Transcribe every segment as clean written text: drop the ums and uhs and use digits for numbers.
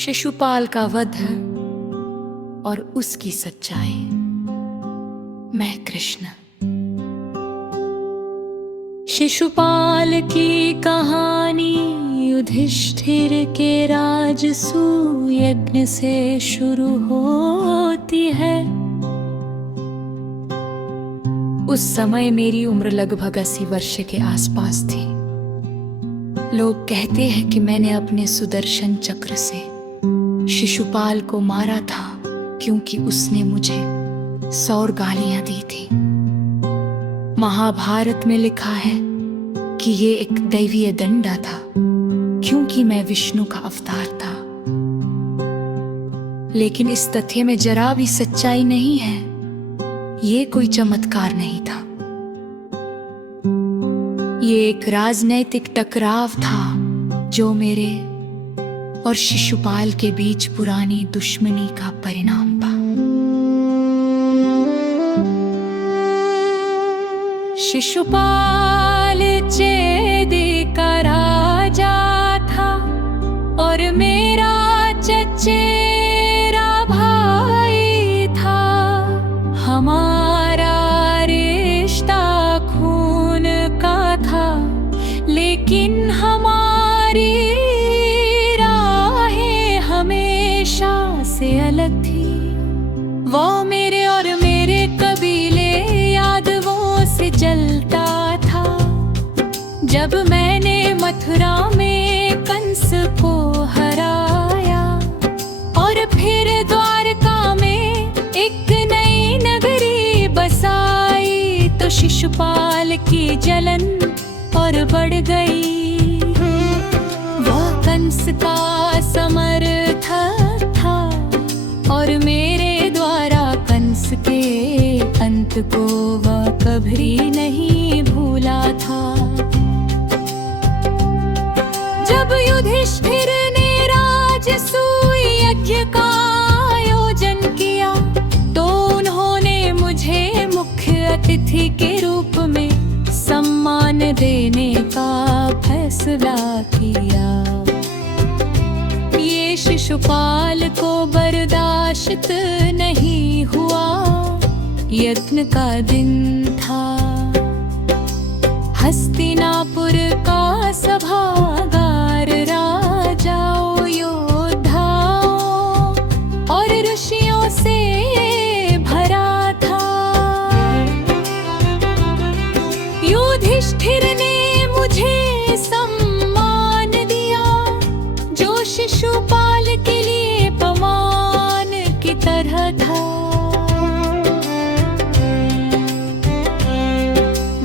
शिशुपाल का वध और उसकी सच्चाई। मैं कृष्ण। शिशुपाल की कहानी युधिष्ठिर के राजसूय यज्ञ से शुरू होती है। उस समय मेरी उम्र लगभग 80 वर्ष के आसपास थी। लोग कहते हैं कि मैंने अपने सुदर्शन चक्र से शिशुपाल को मारा था, क्योंकि उसने मुझे 100 गालियां दी थी। महाभारत में लिखा है कि ये एक दैवीय दंडा था, क्योंकि मैं विष्णु का अवतार था। लेकिन इस तथ्य में जरा भी सच्चाई नहीं है। ये कोई चमत्कार नहीं था। ये एक राजनैतिक टकराव था जो मेरे और शिशुपाल के बीच पुरानी दुश्मनी का परिणाम था। शिशुपाल चेदे का राजा था और मेरा चचेरा भाई था। हमारा रिश्ता खून का था, लेकिन हमारी राहें हमेशा से अलग थी। वो मेरे और मेरे कबीले यादवों से जलता था। जब मैंने मथुरा में कंस को हराया और फिर द्वारका में एक नई नगरी बसाई, तो शिशुपाल की जलन और बढ़ गई। वह कंस का समर्थक था और मेरे द्वारा कंस के अंत को वह कभी नहीं भूला था। जब युधिष्ठिर ने राजसूय यज्ञ का आयोजन किया, तो उन्होंने मुझे मुख्य अतिथि के रूप में सम्मान देने का फैसला किया। ये शिशुपाल को बर्दाश्त नहीं हुआ। यज्ञ का दिन था। हस्तिनापुर का सभागार राजाओं, योद्धाओं और ऋषियों से भरा था। युधिष्ठिर ने मुझे सम्मान दिया, जो शिशुपाल के लिए अपमान की तरह था।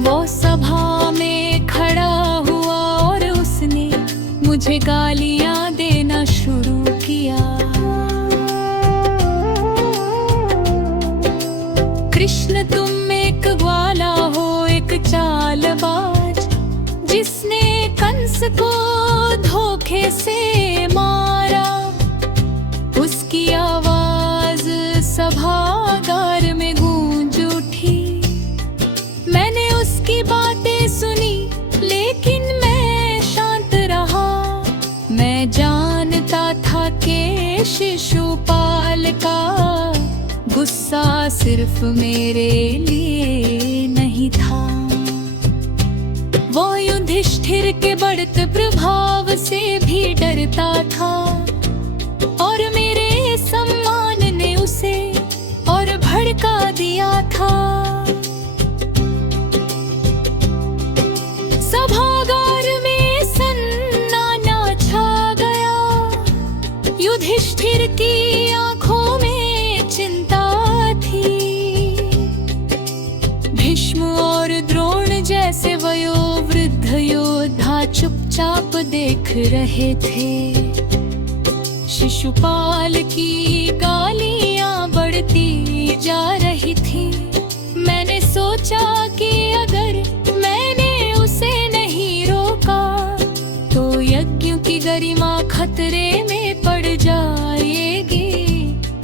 वो सभा में खड़ा हुआ और उसने मुझे गालियां देना शुरू किया। कृष्ण, तुम एक ग्वाला हो, एक चालबाज, जिसने कंस को धोखे से मारा। उसकी आवाज सभागार में गूंज उठी। मैंने उसकी बातें सुनी, लेकिन मैं शांत रहा। मैं जानता था कि शिशुपाल का गुस्सा सिर्फ मेरे लिए नहीं था। वो युधिष्ठिर के बढ़ते प्रभाव से भी डरता था और मेरे सम्मान ने उसे और भड़का दिया था। सभागार में सन्नाटा छा गया। युधिष्ठिर की आंखों में चिंता थी। भीष्म और द्रोण जैसे वयोवृद्ध योद्धा चुपचाप देख रहे थे। शिशुपाल की गालियां बढ़ती जा रही थी। मैंने सोचा कि अगर मैंने उसे नहीं रोका, तो यज्ञ की गरिमा खतरे में पड़ जाएगी।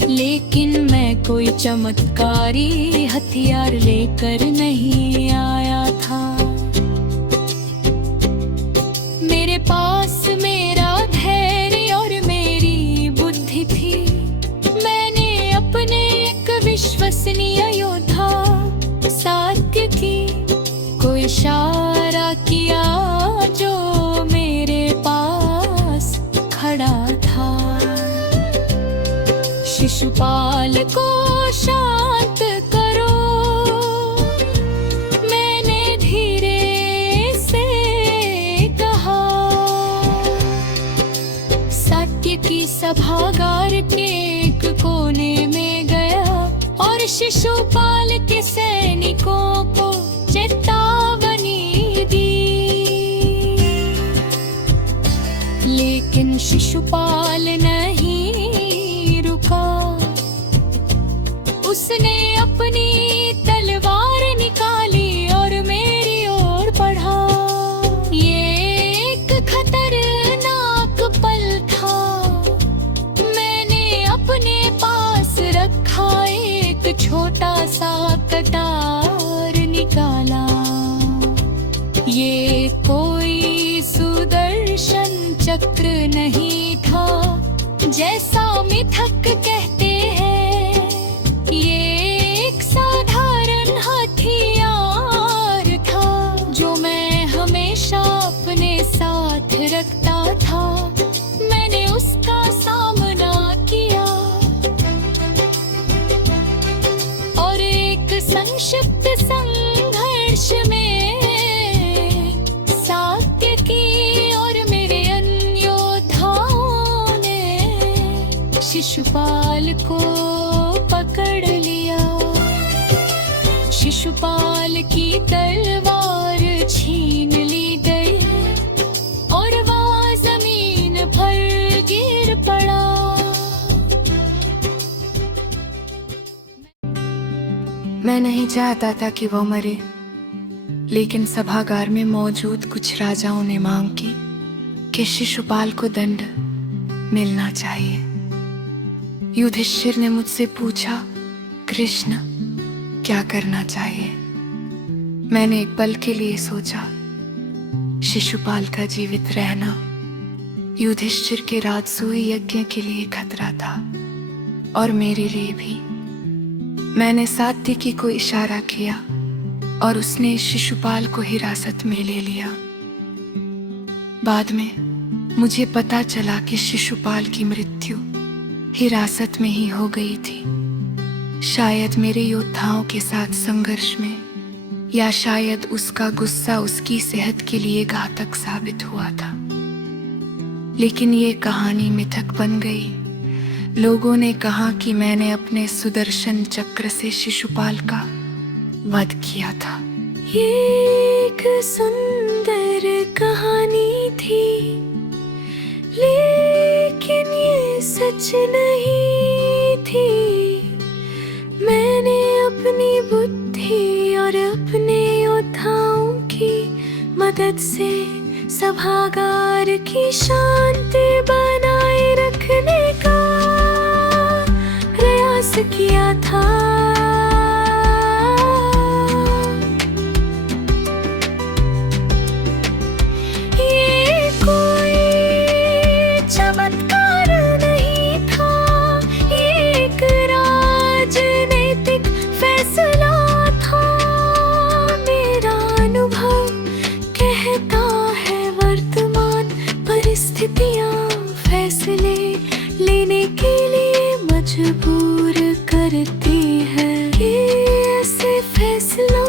लेकिन मैं कोई चमत्कारी हथियार लेकर नहीं आया था। मेरे पास मेरा धैर्य और मेरी शिशुपाल को शांत करो, मैंने धीरे से कहा। सत्य की सभागार के एक कोने में गया और शिशुपाल के सैनिकों को चेतावनी दी। लेकिन शिशुपाल नहीं रुका, उसने अपनी तलवार निकाली और मेरी ओर बढ़ा। ये एक खतरनाक पल था। मैंने अपने पास रखा एक छोटा सा कटार निकाला। ये कोई सुदर्शन चक्र नहीं था जैसा मिथक कहते हैं, ये एक साधारण हथियार था जो मैं हमेशा अपने साथ रखता था। मैंने उसका सामना किया और एक संक्षिप्त संघर्ष में सात्य की और मेरे अन्य योद्धाओं ने शिशुपाल को पकड़ लिया। शिशुपाल की तलवार छीन ली गई और वह जमीन पर गिर पड़ा। मैं नहीं चाहता था कि वो मरे, लेकिन सभागार में मौजूद कुछ राजाओं ने मांग की कि शिशुपाल को दंड मिलना चाहिए। युधिष्ठिर ने मुझसे पूछा, कृष्ण क्या करना चाहिए? मैंने एक पल के लिए सोचा, शिशुपाल का जीवित रहना युधिष्ठिर के राजसूय यज्ञ के लिए खतरा था और मेरे लिए भी। मैंने सात्विकी को इशारा किया और उसने शिशुपाल को हिरासत में ले लिया। बाद में मुझे पता चला कि शिशुपाल की मृत्यु हिरासत में ही हो गई थी, शायद मेरे योद्धाओं के साथ संघर्ष में, या शायद उसका गुस्सा उसकी सेहत के लिए घातक साबित हुआ था। लेकिन ये कहानी मिथक बन गई। लोगों ने कहा कि मैंने अपने सुदर्शन चक्र से शिशुपाल का वध किया था। ये एक सुंदर कहानी थी, लेकिन ये सच नहीं थी। मैंने अपनी बुद्धि और अपने योद्धाओं की मदद से सभागार की शांति बनाए रखने का प्रयास किया था। ये कोई चमत्कार नहीं था, ये एक राजनीतिक फैसला था। मेरा अनुभव कहता है वर्तमान परिस्थितियां फैसले लेने के लिए मजबूर करती है। ये ऐसे फैसला